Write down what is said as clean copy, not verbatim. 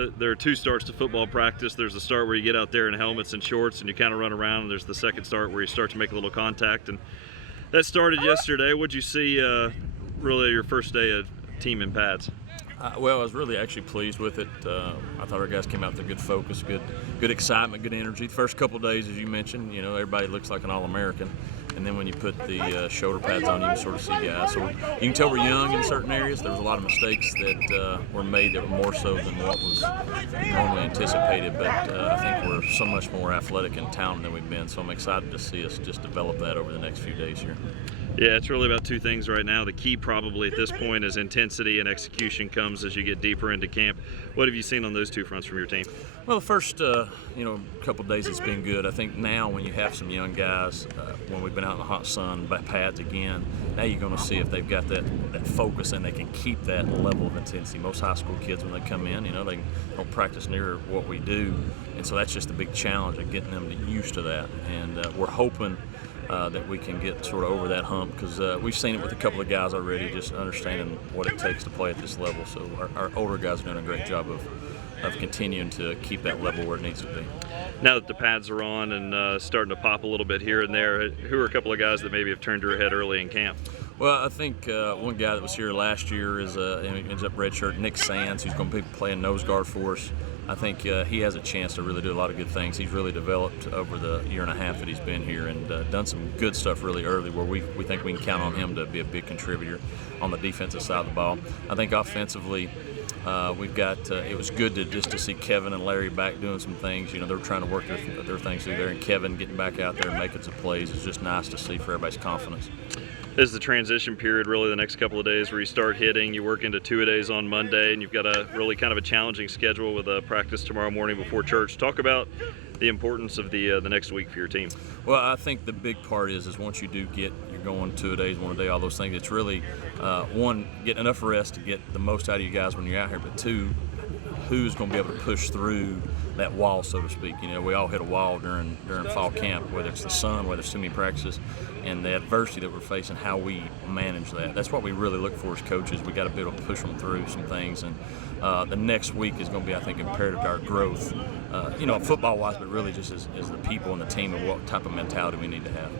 There are two starts to football practice. There's the start where you get out there in helmets and shorts and you kind of run around, and there's the second start where you start to make a little contact. And that started yesterday. What'd you see really your first day of team in pads? Well, I was really actually pleased with it. I thought our guys came out with a good focus, good excitement, good energy. The first couple of days, as you mentioned, everybody looks like an All-American. And then when you put the shoulder pads on, you can sort of see guys. So you can tell we're young in certain areas. There was a lot of mistakes that were made that were more so than what was normally anticipated. But I think we're so much more athletic and talented than we've been. So I'm excited to see us just develop that over the next few days here. Yeah, it's really about two things right now. The key probably at this point is intensity, and execution comes as you get deeper into camp. What have you seen on those two fronts from your team? Well, the first couple of days it's been good. I think now when you have some young guys, when we've been out in the hot sun, by pads again, now you're going to see if they've got that focus and they can keep that level of intensity. Most high school kids, when they come in, they don't practice near what we do, and so that's just a big challenge of getting them used to that. And we're hoping that we can get sort of over that hump, because we've seen it with a couple of guys already, just understanding what it takes to play at this level. So our older guys are doing a great job of continuing to keep that level where it needs to be. Now that the pads are on and starting to pop a little bit here and there, who are a couple of guys that maybe have turned your head early in camp? Well, I think one guy that was here last year ends up redshirt, Nick Sands, who's going to be playing nose guard for us. I think he has a chance to really do a lot of good things. He's really developed over the year and a half that he's been here, and done some good stuff really early, where we think we can count on him to be a big contributor on the defensive side of the ball. I think offensively, we've got it was good to see Kevin and Larry back doing some things. They're trying to work their things through there, and Kevin getting back out there and making some plays is just nice to see for everybody's confidence. This is the transition period, really, the next couple of days where you start hitting. You work into two-a-days on Monday, and you've got a really kind of a challenging schedule with a practice tomorrow morning before church. Talk about the importance of the next week for your team. Well, I think the big part is once you do you're going two-a-days, one-a-day, all those things, it's really, one, getting enough rest to get the most out of you guys when you're out here, but two, who's going to be able to push through that wall, so to speak. We all hit a wall during fall camp, whether it's the sun, whether it's too many practices, and the adversity that we're facing, how we manage that. That's what we really look for as coaches. We got to be able to push them through some things, and the next week is going to be, I think, imperative to our growth, football-wise, but really just as the people and the team and what type of mentality we need to have.